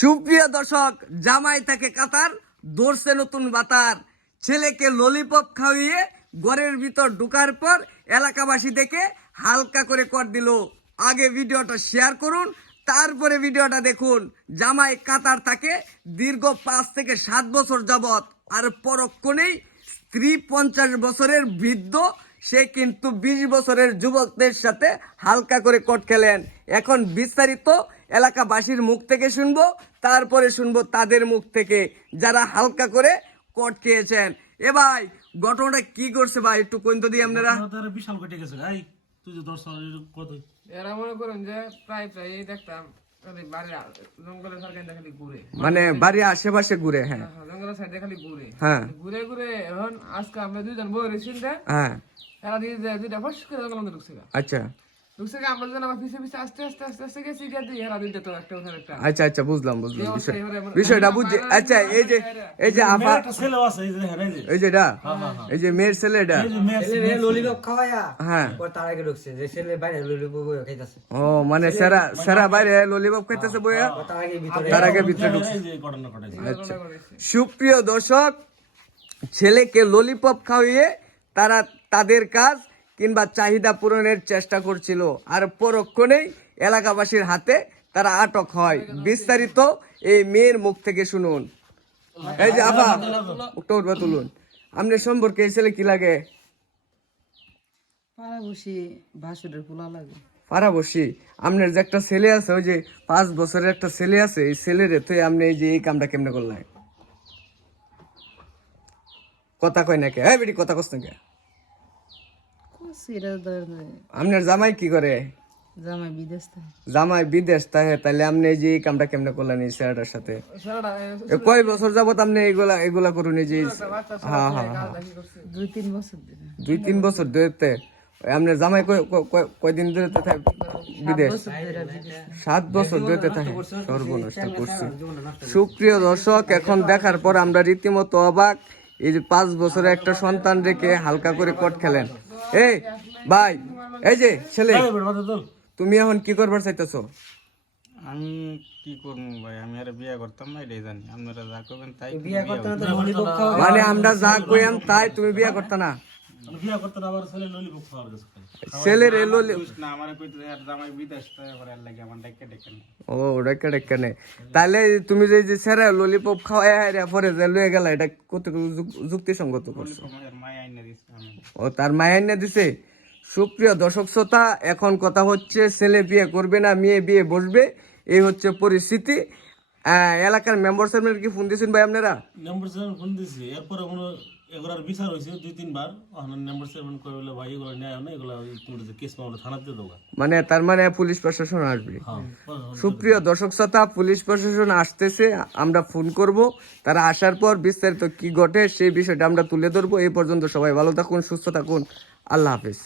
সুপ্রিয় দর্শক, জামাই তাকে কাতার দৌড়ছে নতুন বাতার, ছেলেকে ললিপপ খাওয়িয়ে ঘরের ভিতর ঢুকার পর এলাকাবাসী দেখে হালকা করে কর দিল। আগে ভিডিওটা শেয়ার করুন, তারপরে ভিডিওটা দেখুন। জামাই কাতার তাকে দীর্ঘ 5 থেকে 7 বছর যাবত, আর পরক্ষণেই স্ত্রী 50 বছরের বৃদ্ধ, সে কিন্তু 20 বছরের যুবকদের সাথে হালকা করে কট খেলেন। এখন বিস্তারিত এলাকাবাসীর মুখ থেকে শুনবো, তারপরে শুনবো তাদের মুখ থেকে যারা হালকা করে কট খেয়েছেন। এ ভাই, ঘটনাটা কি করছে ভাই, একটু কইন তো দিই আপনারা। বিশাল কেটে গেছে ভাই, তুই যে 10 কত এরা মনে করেন যে প্রায় দেখতাম জঙ্গলের সাইডে খালি ঘুরে, মানে বাড়ির আশেপাশে ঘুরে। হ্যাঁ জঙ্গলের সাইডে খালি ঘুরে, হ্যাঁ ঘুরে ঘুরে এখন আজকে আমরা দুইজন বই রয়েছি, হ্যাঁ এরা দিয়ে দুইটা ফস করে জঙ্গলের মধ্যে ঢুকছে। আচ্ছা ঢুকছে আমরা দুজন আমার পিছে পিছে আস্তে আস্তে আস্তে আস্তে গেছি, গিয়ে দিয়ে এরা দুইটা তো একটা ওখানে একটা আচ্ছা আচ্ছা, বুঝলাম বিষয়টা বুঝছি। আচ্ছা, এই যে আপা, একটা ছেলে আছে এই যে হ্যাঁ এই যে এই যেটা এই যে মেয়ের ছেলে, এটা ছেলে ললিপপ খাওয়ায়া হ্যাঁ পর তার আগে ঢুকছে যে ছেলে বাইরে ললিপপ খাইতেছে, ও মানে সেরা বাইরে ললিপপ খাইতেছে বইয়া, তার আগে ভিতরে ঢুকছে। এই যে ঘটনা ঘটাইছে। আচ্ছা, সুপ্রিয় দর্শক, ছেলেকে ললিপপ খাওয়িয়ে তারা তাদের কাজ কিংবা চাহিদা পূরণের চেষ্টা করছিল, আর পরক্ষণেই এলাকাবাসীর হাতে তারা আটক হয়। বিস্তারিত এই মেয়ের মুখ থেকে শুনুন। এই যে আপা, মুখটা উঠবা তুলুন। আপনার সম্পর্কে এই ছেলে কি লাগে? পাড়া বসি ভাসুরের পোলা লাগে। পাড়াবসী। আপনার যে একটা ছেলে আছে, ওই যে 5 বছরের একটা ছেলে আছে, এই ছেলের তো আপনি এই যে এই কামটা কেমনে করলেন? কথা কয় নাকি? হ্যাঁ বেটি, কথা কস নাকি? সিরা ধর আপনার জামাই কি করে? জামাই বিদেশ থাকে। জামাই বিদেশ থাকে, তাহলে আপনি এই যে এই কামটা কেমনে করলেন এই ছেলেটার সাথে? কয় বছর যাবত আপনি এগুলা করুন? এই যে হ্যাঁ হ্যাঁ হ্যাঁ 2-3 বছর ধরে। 2-3 বছর ধরে আপনার জামাই কয়দিন ধরে থাকে বিদেশ? 7 বছর ধরে থাকে। সর্বনষ্ট করছি। সুপ্রিয় দর্শক, এখন দেখার পর আমরা রীতিমতো অবাক। এই যে 5 বছরের একটা সন্তান রেখে হালকা করে কট খেলেন। এই ভাই, এই যে ছেলে, এই বেটা বাদ দল তুমি এখন কি করবার চাইতেছো? আমি কি করবো ভাই, আমি আর বিয়ে করতাম না, এটাই জানি। আপনারা যা করবেন তাই বিয়ে করতে না তো ললিপপ খাওয়া মানে আমরা যা কইম তাই তুমি বিয়ে করতে না? বিয়া করতে না, আবার ছেলে ললিপপ খাওয়ার গেছে। ছেলের এলো না আমার কইতে আর জামাই বিদেশ তো এবার আর লাগে আমার ডাক্কে ডাক্কে না। ও ডেকে নেই। তাহলে তুমি যে সেরা ললিপপ খাওয়াই পরে যে লয়ে গেলা, এটা কতটুকু যুক্তিসঙ্গত করছো? আমার মায় আইনা দিছে আমি। ও তার মায়ের না দিছে। সুপ্রিয় দর্শক শ্রোতা, এখন কথা হচ্ছে ছেলে বিয়ে করবে না মেয়ে বিয়ে বসবে, এই হচ্ছে পরিস্থিতি। এলাকার মেম্বার সাহেবের কি ফোন দিয়েছেন ভাই আপনারা? নম্বর 7 ফোন দিছি, এরপরে কোনো এগুলার বিচার হয়েছে 2-3 বার। নম্বর 7 কই বলে ভাই এগুলো ন্যায় না, এগুলো তুমি যে কেস মামলা থানাতে দেবো। মানে তার মানে পুলিশ প্রশাসন আসবে। হ্যাঁ সুপ্রিয় দর্শক শ্রোতা, পুলিশ প্রশাসন আসতেছে, আমরা ফোন করব। তারা আসার পর বিস্তারিত কি ঘটে সেই বিষয়টা আমরা তুলে ধরবো। এই পর্যন্ত সবাই ভালো থাকুন, সুস্থ থাকুন, আল্লাহ হাফেজ।